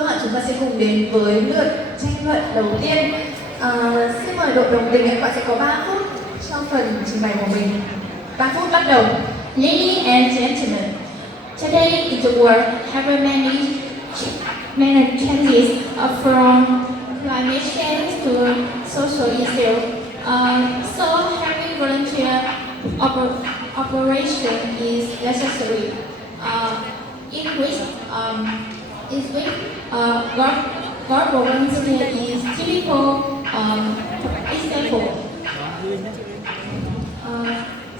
Vâng ạ, chúng ta sẽ cùng đến với lượt tranh luận đầu tiên. Xin mời đội đồng tình, các bạn sẽ có 3 phút cho phần trình bày của mình. 3 phút bắt đầu. Ladies and gentlemen, today in the world have many changes from climate change to social issues. So having volunteer operation is necessary. In which God volunteer is typical example.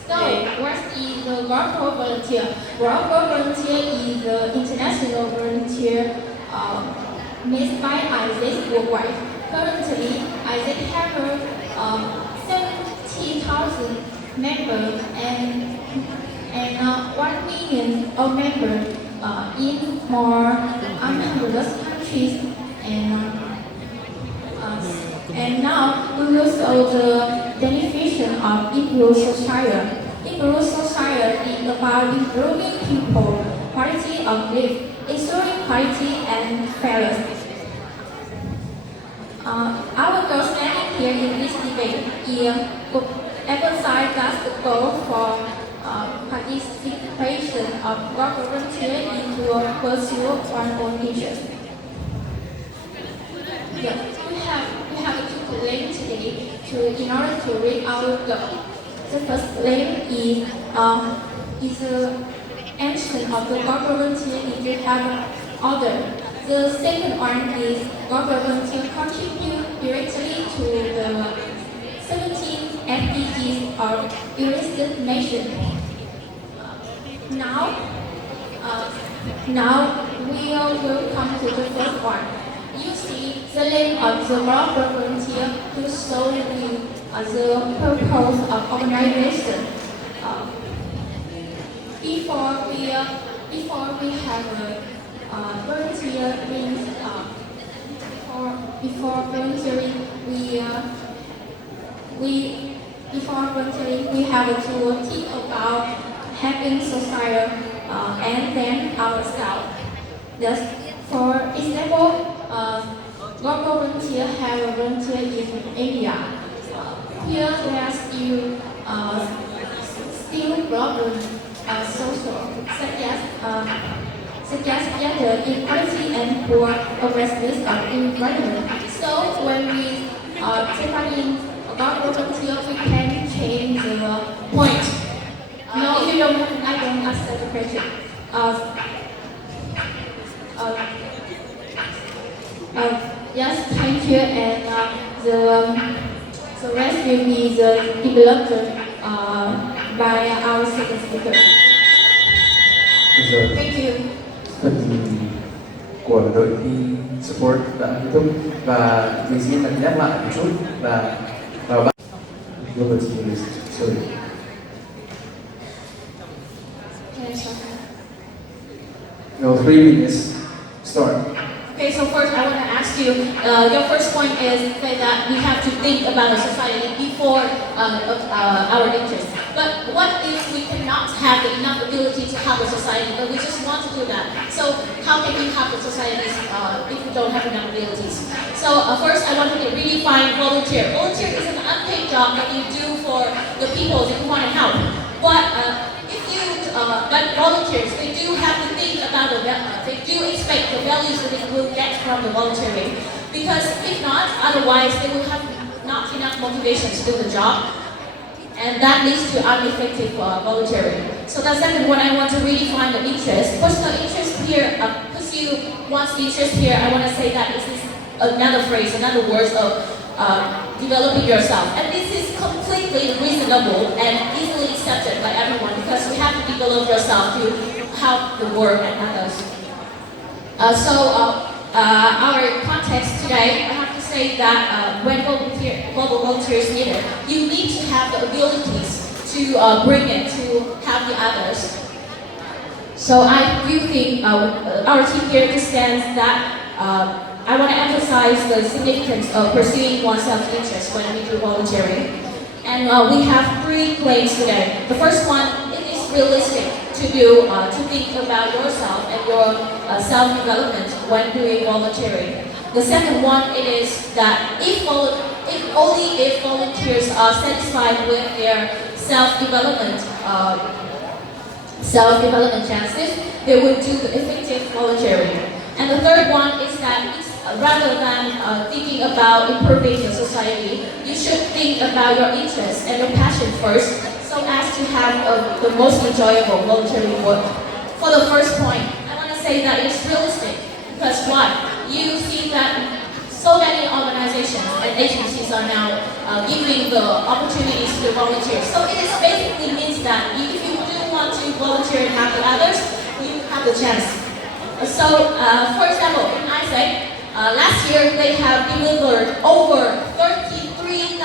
So, what is the World Volunteer? World Volunteer is the international volunteer made by ISIS worldwide. Currently, ISIS has 70,000 members and 1 million of members in more 100 countries. And now we will show the definition of improved society. Improved society is about improving people quality of life, ensuring quality and fairness. Our goal standing here in this debate is to emphasize that the goal for participation of God volunteers into a pursue one's own interest. Yeah, we have two claims today in order to reach our goal. The first claim is the action of the God volunteer is to have order. The second one is God volunteer contribute directly to the 17 SDGs of United Nations. Now we will come to the first one. You see the name of the God volunteer to show you the purpose of organization. Before we have a volunteer means before volunteering we have to think about helping society and then ourselves. Just for example, God volunteer have a volunteer in India. Here there are still problems social such as gender inequality and poor awareness of environment. So when we take part in God volunteer, we can change the point. No, if you don't, I don't answer the question. Yes, thank you. And the rest will be developed by our second speaker. Thank you. Phần của đội thi support đã kết thúc và mình xin được nhắc lại một chút là vào bạn global team is sorry. No, 3 minutes. Start. Okay, so first I want to ask you, your first point is that we have to think about a society before our interests. But what if we cannot have enough ability to help a society, but we just want to do that? So how can we help the societies if we don't have enough abilities? So first I want to redefine volunteer. Volunteer is an unpaid job that you do for the people that you want to help. But volunteers, they do have to think about they do expect the values that they will get from the volunteering. Because if not, otherwise they will have not enough motivation to do the job. And that leads to ineffective volunteering. So the second one, I want to redefine the interest. Personal interest here, pursue one's interest here, I want to say that this is another phrase, another word of developing yourself. And this is completely reasonable and easily accepted by everyone because we have to develop yourself to help the world and others. Our context today, I have to say that when global volunteers need it, you need to have the abilities to bring it to help the others. So I do think our team here understands that I want to emphasize the significance of pursuing one's self-interest when we do volunteering. And we have 3 claims today. The first one, it is realistic to think about yourself and your self-development when doing volunteering. The second one it is that if only if volunteers are satisfied with their self-development chances, they would do the effective volunteering. And the third one is that rather than thinking about improving the society, you should think about your interests and your passion first, so as to have the most enjoyable volunteering work. For the first point, I want to say that it's realistic, because what? You see that so many organizations and agencies are now giving the opportunities to volunteers. So it is basically means that if you do want to volunteer and help the others, you have the chance. For example, in ISEC, last year they have delivered over 33,000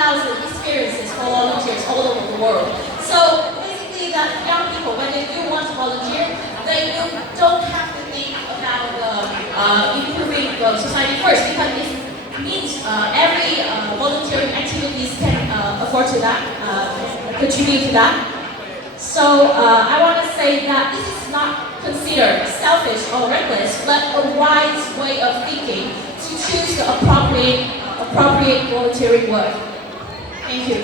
experiences for volunteers all over the world. So basically that young people, when they do want to volunteer, they don't have to think about improving the society first, because it means every volunteering activities can afford to that, contribute to that. So I want to say that this is not considered selfish or reckless, but a wise way of thinking to choose the appropriate volunteering work. Thank you.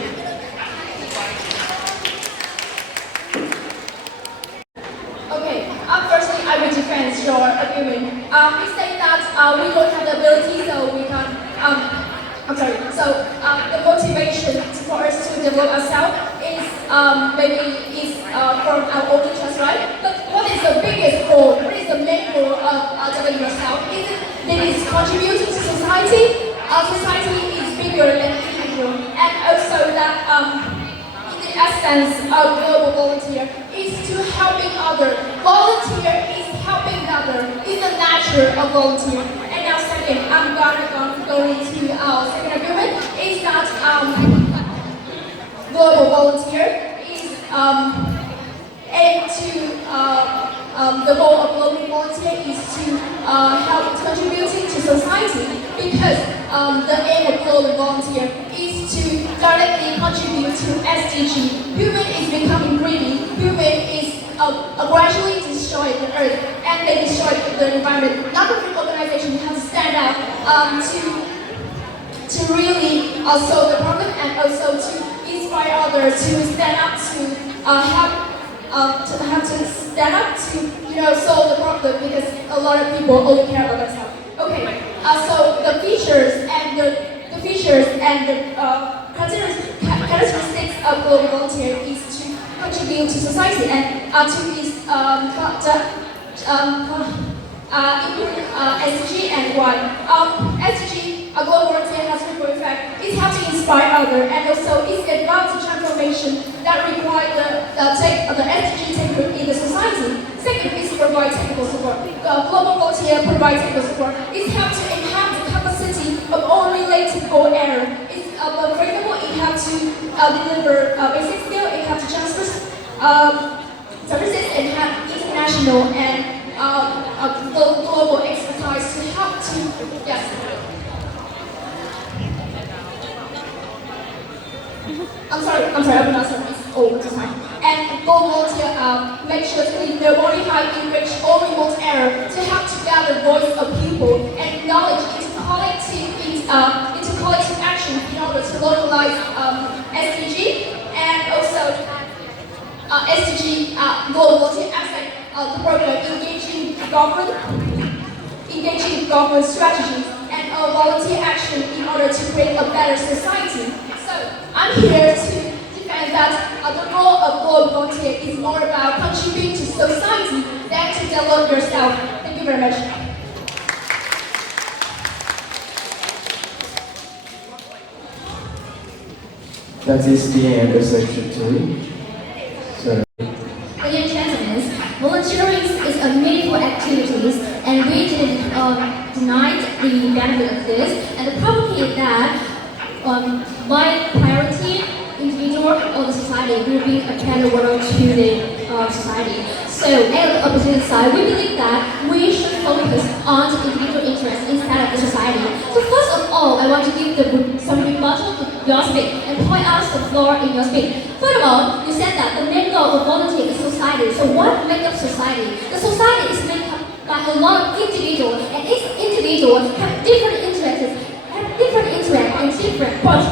Okay, firstly, I will defend your argument. We say that we don't have the ability, so we can. The motivation for us to develop ourselves is from our own interest, right? But what is the biggest goal? What is the main goal of developing yourself? It is contributing to society. Society is bigger than individual, and also that in the essence of global volunteer is to helping other. Volunteer is helping other. Is the nature of volunteer. And now second, I'm gonna go into our second argument is that global volunteer is aim to the goal of global volunteer is to help contributing to society, because the aim of global volunteer is to directly contribute to SDG. Human is becoming greedy. Human is gradually destroying the earth, and they destroy the environment. Non-profit organizations have to stand up to really solve the problem, and also to inspire others to stand up to stand up to solve the problem, because a lot of people only care about themselves. Okay, so the features and the characteristics of global volunteer is to contribute to society and to improve SDG and why. SDG, a global volunteer has ripple effect. It helps to inspire others, and also it's advanced transformation that requires the SDG take in the society. Second is provide technical support. Global volunteer provides technical support. It helps to enhance the capacity of all related goal area. It's for example, it helps to deliver basic skill. It helps to transfer services and have international and global expertise to help to I'm sorry, I will not say this all the time. And global volunteer make sure to lead the only high enrich all remote area to help to gather voice of people and knowledge into collective action in order to localize SDG, and also SDG global volunteer aspect of the program engaging government strategies and volunteer action in order to create a better society. So I'm here to defend that the role of global volunteer is more about contributing to society than to develop yourself. Thank you very much. That is the end of section 2. So. Ladies and gentlemen, volunteering is a meaningful activity, and we didn't deny the benefit of this. And the problem is that by priority, individual or the society will be a better world to the society. So at the opposite side, we believe that we should focus on the individual interests instead of the society. So first of all, I want to give some rebuttal to your speech and point out the flaw in your speech. First of all, you said that the main goal of volunteer is society. So what makes up society? The society is made up by have a lot of individuals, and each individual have different interests, and different approach,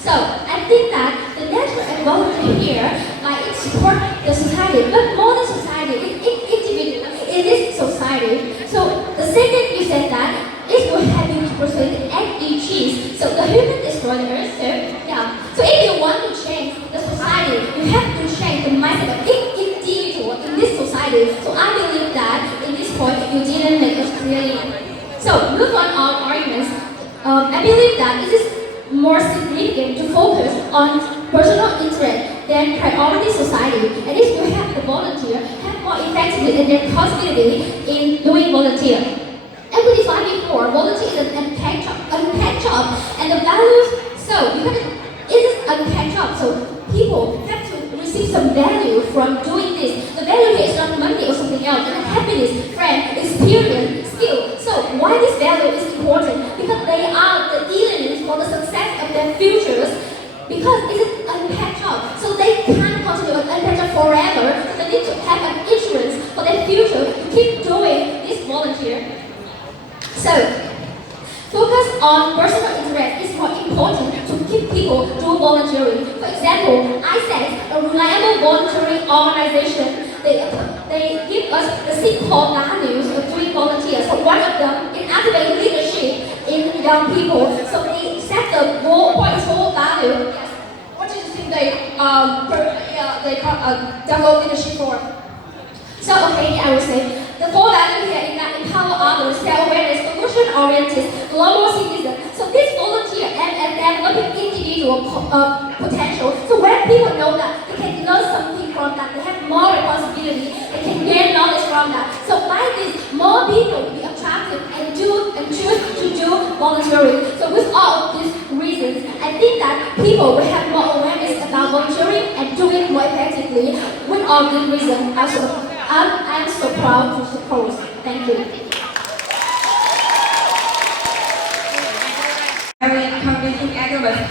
So I think that the natural and volunteer here, it support the society, but more than society, it's individual in this society. So the second you said that it will help you to persuade the SDGs. So the human destroy the earth. So yeah. So if you want to change the society, you have to change the mindset of each individual in this society. So I believe that in this point you didn't make us clearly. So move on our arguments. I believe that it is more significant to focus on personal interest than priority society. And this will help the volunteer have more effectively and their possibility in doing volunteer. As we defined before, volunteer is an unpaid job, and the values, so because it is unpaid job, so people have to receive some value from doing this. The value here is not money or something else, but happiness, friend, experience, skill. So why this value is important? Because they are the elements for the success of their futures. Because it is an unpaid job, so they can't continue an unpaid job forever. So they need to have an insurance for their future to keep doing this volunteer. So, focus on personal interest is more important to keep people do volunteering. For example, I said a reliable volunteering organization, they give us the 6 core values of doing volunteers. So one of them is activating leadership in young people. So they set the core value. What do you think they develop leadership for? So okay, I will say the 4 values here is that empower others, self-awareness, solution-oriented, global citizen. So this volunteer and developing individual potential. So when people know that they can learn something from that, they have more responsibility, they can gain knowledge from that. So by this, more people will be attracted and choose to do volunteering. So with all of these reasons, I think that people will have more awareness about volunteering and do it more effectively. With all these reasons, I'm so proud to support. Thank you. I will convincing activist.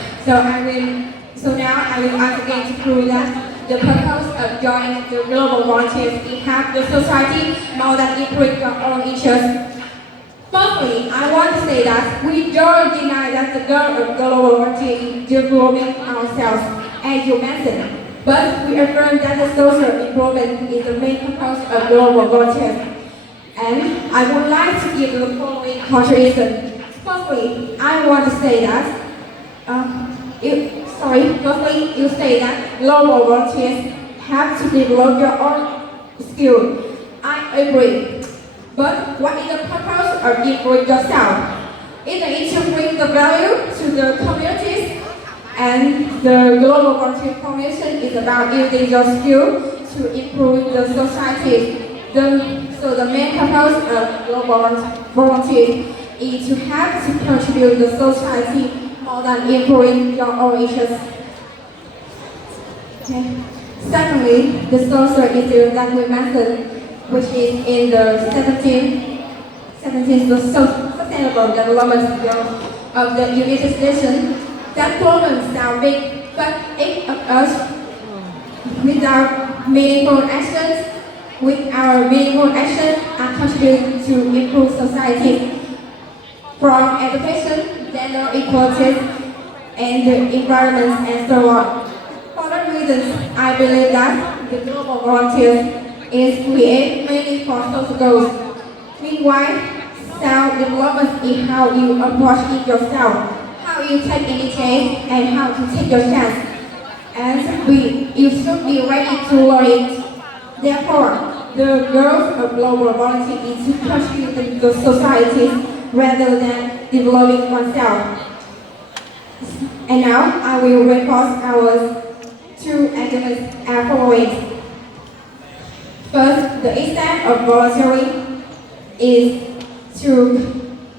So now I will once again to prove that the purpose of joining the global volunteers is help the society more than improve your own interests. Firstly, I want to say that we don't deny that the goal of global volunteer is developing ourselves, as you mentioned. But we affirm that the social improvement is the main purpose of global volunteers. And I would like to give the following contribution. Firstly, I want to say that you say that global volunteers have to develop your own skill. I agree. But what is the purpose of improving yourself? Isn't it to bring the value to the communities? And the global volunteer commission is about using your skill to improve the society. So the main purpose of global volunteers is to have to contribute to the society more than improving your own interests. Okay. Secondly, the social issue that we mentioned, which is in the 17th Sustainable Development Goal of the United Nations. That problem sounds big, but each of us, without meaningful actions, with our meaningful actions, are contributing to improve society, from education, gender equality, and the environment, and so on. For that reason, I believe that the global volunteers is created mainly for social goals. Meanwhile, self-development is how you approach it yourself, how you take any change, and how to take your chance. And you should be ready to learn it. Therefore, the goal of global volunteer is to contribute to the society rather than developing oneself. And now, I will reinforce our 2 arguments as following. First, the extent of volunteering is to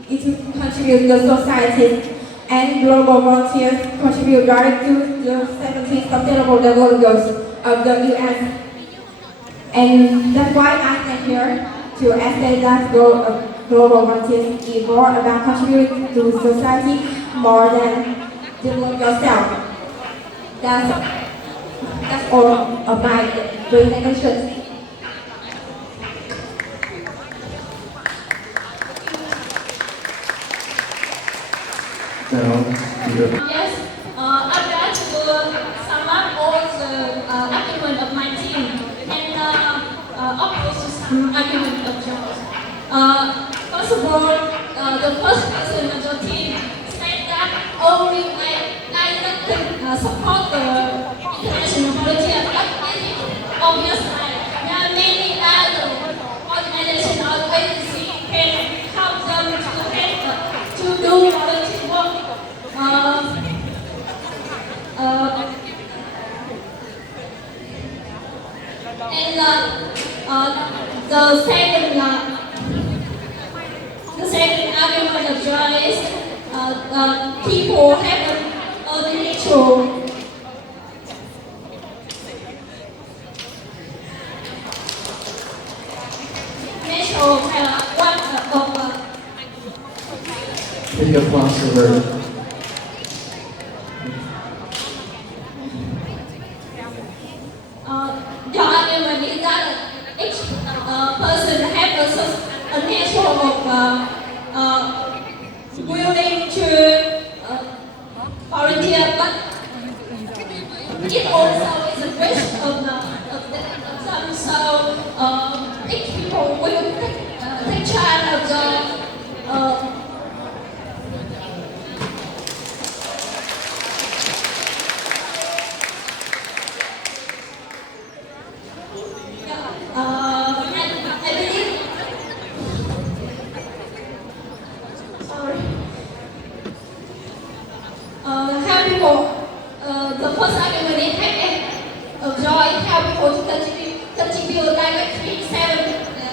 contribute to the society, and global volunteers contribute directly to the 17 Sustainable Development Goals of the UN. And that's why I stand here to say that the goal of global volunteers is more about contributing to society more than develop yourself. That's all of my presentations. No, you don't. Yes, I'd like to sum up all the argument of my team and oppose to some argument of yours. First of all, the first person of the team said that only I don't support the international volunteer, but it is obvious that there are many other organizations or agencies can help them to do volunteer work. The second argument of John is people have a natural one of Can you applause for her? your argument is that each person has a nature of willing to volunteer, but it also is a wish of them. So each people will take charge of the I believe. Sorry. Help people. The first argument is joy help people to contribute directly 7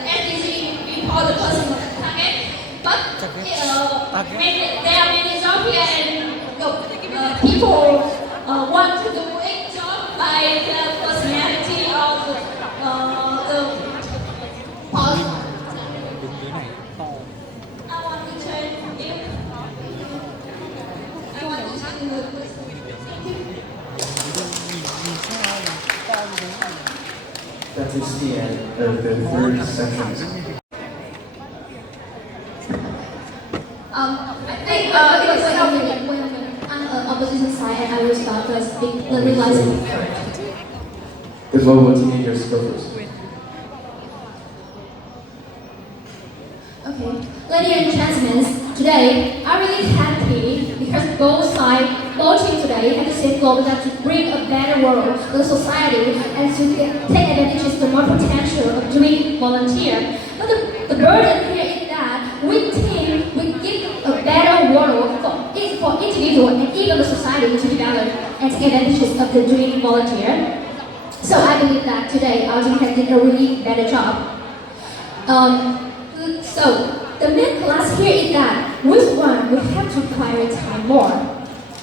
SDG before the personal target. But there are many jobs here and people want to do a job by their personality or the I want to change it. I want to change the That is the end of the third section. I think it was helpful when I'm on opposition side and I will start to speak the realizing first. The global teenagers go first. Okay, ladies and gentlemen, today I'm really happy because both teams today have the same goal, that to bring a better world to the society and to take advantage of the more potential of doing volunteer. But the burden here is that we think we give a better world for individual and even the society to develop and take advantage of the doing volunteer. So I believe that today our team has did a really better job. So the main class here is that which one we have to prioritize more?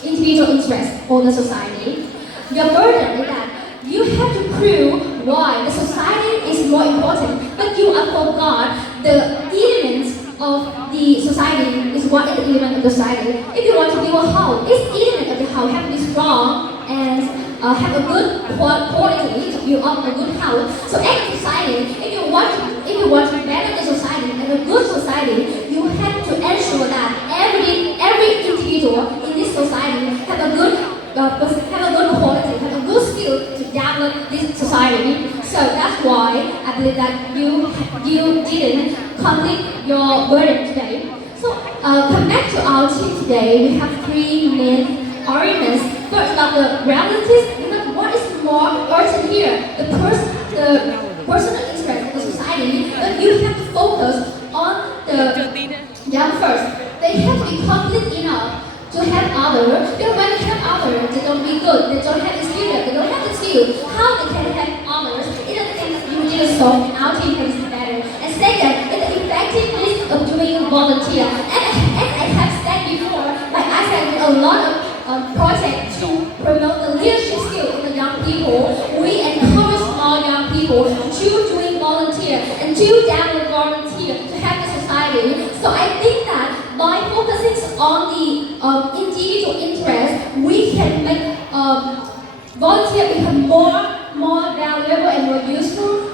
Individual interest or the society? Your burden is that you have to prove why the society is more important, but you have forgot the elements of the society is what is the element of the society. If you want to build a house, each element of the house have to be strong and have a good quality to build up a good house. So as a society, if you want to better the society and a good society, you have to ensure that every individual in this society have a good quality, have a good skill to develop this society. So that's why I believe that you didn't complete your burden today. So come back to our team today. We have 3 main arguments. First, about the realities. Because what is more urgent here? The personal interest of the society. But you have to focus on the young first. They have to be complete enough to help others. Because when they help others, they don't be good. They don't have the skill. They don't have the skill. How they can help others? It is things you didn't solve, and our team can do better. And second, it's the effectiveness of doing volunteer. And as I have said before, like I said, a lot of projects to promote the leadership skill in the young people. We encourage small young people to doing volunteer and to develop volunteer to help the society. So I think that by focusing on the individual interest, we can make volunteer become more valuable and more useful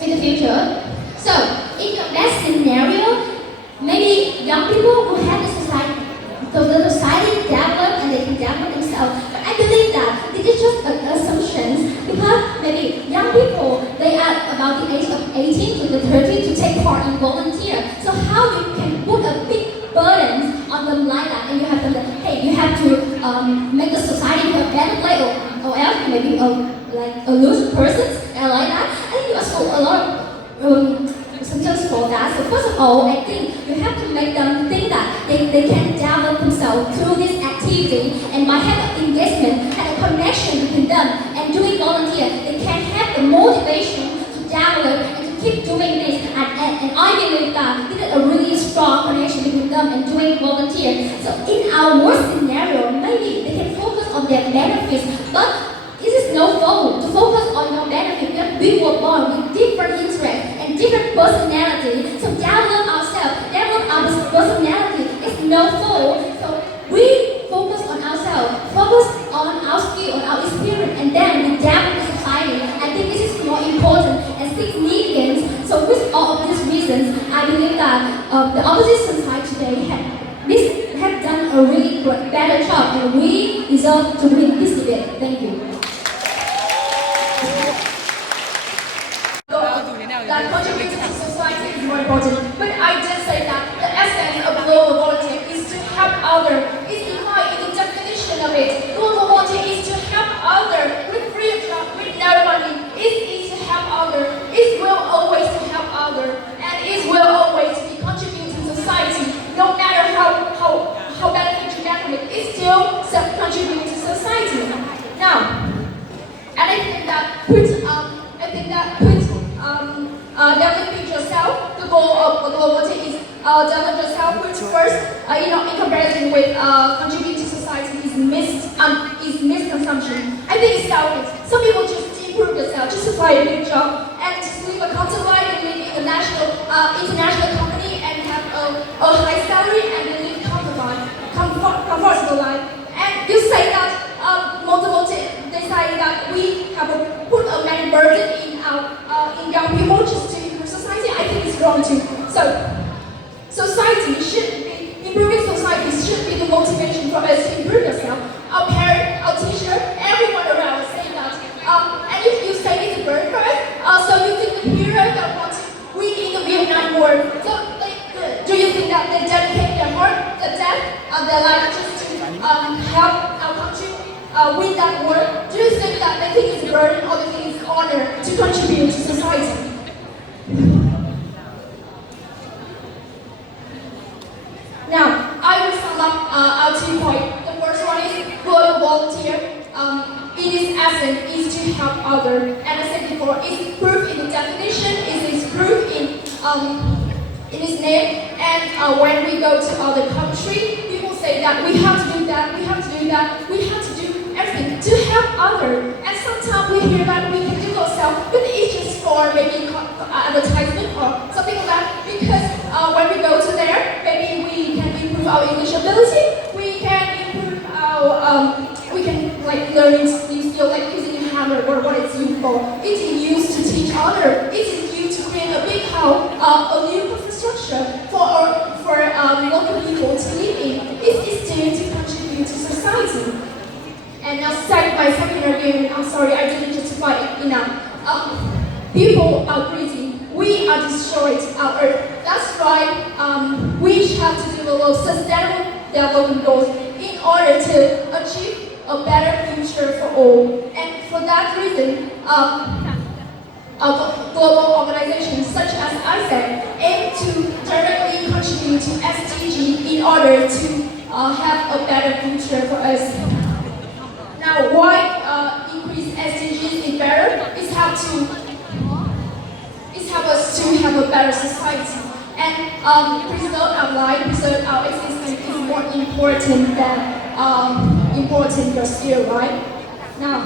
in the future. So in the best scenario, maybe young people will have the society like a loose person and like that. I think you also a lot of symptoms for that. So first of all, I think you have to make them think that they can develop themselves through this activity, and by having engagement, have a connection between them and doing volunteer, they can have the motivation to develop and to keep doing this. And I believe that this is a really strong connection between them and doing volunteer. So in our worst scenario, maybe they can focus on their benefits, but this is no fault to focus on your benefit because we were born with different interests and different personality. So develop ourselves, develop our personality is no fault. So we focus on ourselves, focus on our skill, on our experience, and then we develop the society. I think this is more important and significant. So with all of these reasons, I believe that the opposition side today have done a really better job, and we deserve to win this debate. Thank you. That contributing to society is more important. But I just say that the essence of global volunteer is to help others. It's defined in the definition of it. Global volunteer is to help others with free of charge, with no money. It is to help others. It will always to help others, and it will always be contributing to society. No matter how beneficial you get from it, it still contributes to society. Now, and I think that developing yourself, the goal of global volunteer is develop yourself, which first, in comparison with contributing to society is misconsumption. I think it's selfish. Some people just improve themselves, just to find a new job, and just live a comfortable life and live in a international company and have a high salary and then live comfortable life. And you say that multiple they say that we have put a many burden in young people just to improve society. I think it's wrong too. So society should be improving. Society should be the motivation for us to improve yourself. Our parent, our teacher, everyone around us say that. And if you say it's a burden for us, so you think the hero that want to win in the Vietnam War. So do you think that they dedicate their heart, their death, their life just to help our country win that war? Do you think that they think it's a burden or they think it's an honor to contribute to society? Now, I will sum up our 2 points. The first one is global volunteer. In its essence is to help others. And I said before, it's proof in the definition, it's proof in its name. And when we go to other countries, people say that we have to do that, we have to do that, we have to do everything to help others. And sometimes we hear that we can do ourselves, but it's just for maybe advertisement or something like that. Because when we go to there, maybe we can improve our English ability, we can improve our, we can learn new skills like using a hammer or what it's used for. It is used to teach others. It is used to create a big house, a new infrastructure for local people to live in. It is still to contribute to society. And now, my second argument, I'm sorry, I didn't justify it enough. People are greedy. We are destroyed our earth. That's why we have to develop sustainable development goals in order to achieve a better future for all. And for that reason, global organizations such as ISAC aim to directly contribute to SDG in order to have a better future for us. Now, why increase SDGs is better? It's help us to have a better society. And preserve our life, preserve our existence is more important than your skill, right? Now,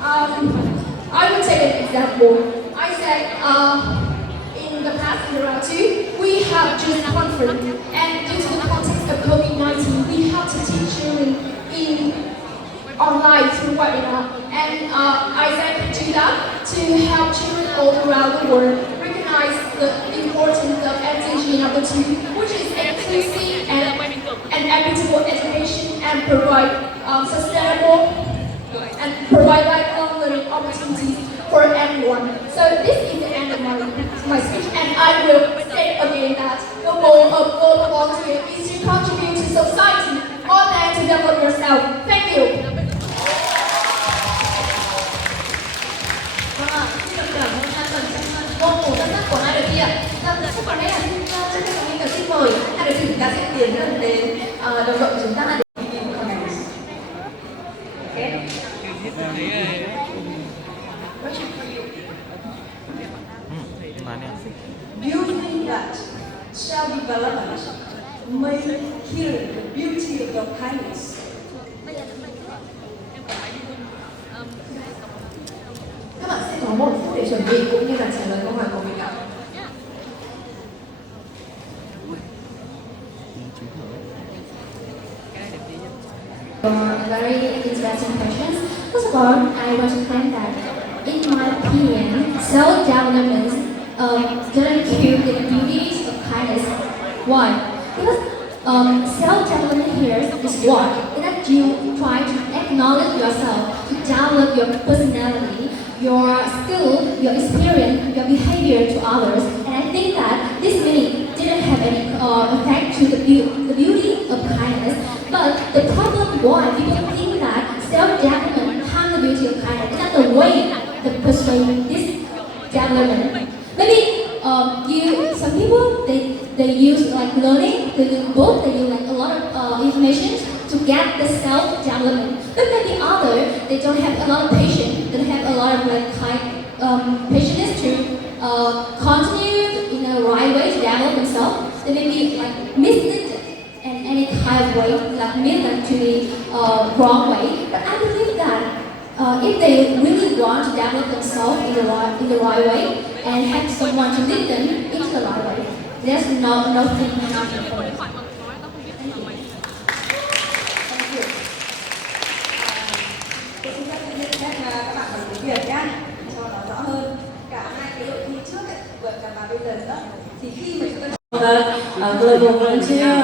I will take an example. I said in the past era too, we have just conference, and due to the context of COVID-19, we have to teach children online through webinar. And Isaac do that to help children all around the world recognize the importance of SDG number 2, which is inclusive and equitable education and provide sustainable and provide lifelong learning opportunities for everyone. So this is the end of my speech, and I will say again that the goal of global volunteer is to contribute to society more than to develop yourself. Thank you. ta sẽ tiến gần đến đồng đội của chúng ta để Do you think that self-development may kill the beauty of your kindness? Các bạn sẽ có 1 phút để chuẩn bị cũng như là trả lời câu hỏi của mình ạ. Very interesting questions. First of all, I want to claim that, in my opinion, self-development doesn't kill the beauties of kindness. Why? Because self-development here is what? Is that you try to acknowledge yourself, to develop your personality, your skill, your experience, your behavior to others. And I think that this really didn't have any effect to the beauty of kindness. But the problem why people think that self-development harm the beauty of kindness is not the way to persuade this development. Maybe some people they use like learning, they use books, they use like a lot of information to get the self-development. But maybe others they don't have a lot of patience, they don't have a lot of like patience to continue in a right way to develop themselves. They may be like mislead in any kind of way, like lead them to the wrong way. But I believe that if they really want to develop themselves in the right way and have someone to lead them into the right way, there's nothing happening for it. Tôi xin phép nhận xét các bạn bằng tiếng Việt nhé, cho nó rõ hơn. Cả 2 cái đội thi trước ấy, và cả bà bây giờ nữa, thì khi mà chúng ta global volunteer,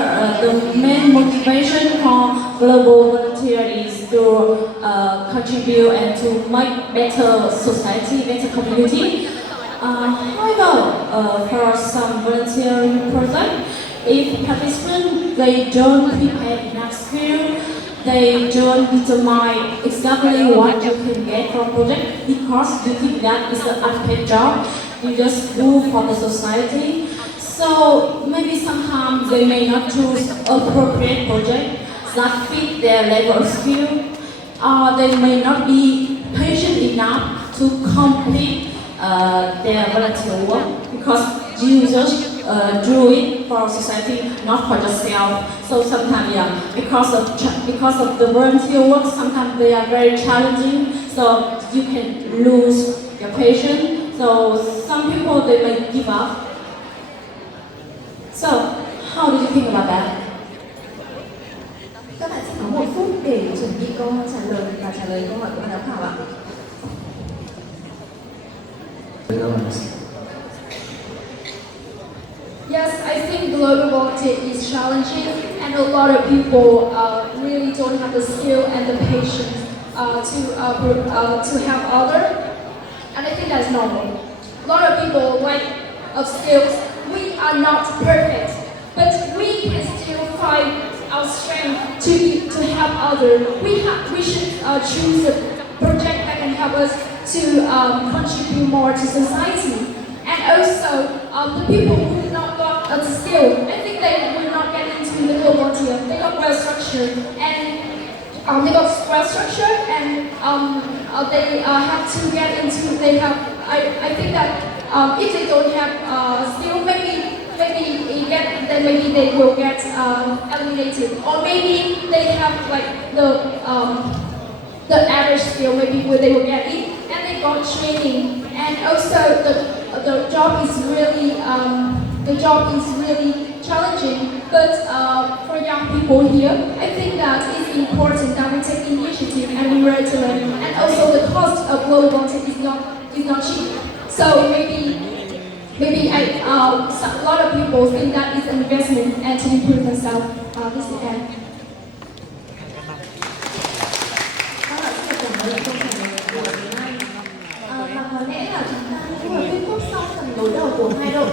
the main motivation for global volunteer is to contribute and to make better society, better community. However, for some volunteering project, if participants they don't prepare enough skill, they don't determine exactly what you can get from project because you think that is an unpaid job. You just do for the society. So maybe sometimes they may not choose appropriate project that fit their level of skill, or they may not be patient enough to complete their volunteer work because you just do it for society, not for yourself. So sometimes, yeah, because of the volunteer work, sometimes they are very challenging. So you can lose your patience. So some people they may give up. So, how do you think about that? Các bạn sẽ có 1 phút để chuẩn bị câu trả lời và trả lời câu hỏi của ban giám khảo ạ. Yes, I think global volunteer is challenging, and a lot of people really don't have the skill and the patience to help others, and I think that's normal. A lot of people lack of skills. We are not perfect, but we can still find our strength to help others. We should choose a project that can help us to contribute more to society. And also, the people who not got a skill, I think they will not get into the global volunteer. They got well structured, and they have to get into. I think that if they don't have skill, maybe they will get eliminated, or maybe they have like the average skill. Maybe where they will get it, and they got training, and also the job is really challenging. But for young people here, I think that it's important that we take initiative and we learn to learn. And also the cost of global volunteer is not cheap. So maybe a lot of people think that it's an investment and to improve themselves. This is the end. Các bạn sẽ cảm ơn câu trả lời của tiếng Anh. Và có lẽ là chúng ta cũng vừa kết thúc xong phần đối đầu của 2 đội.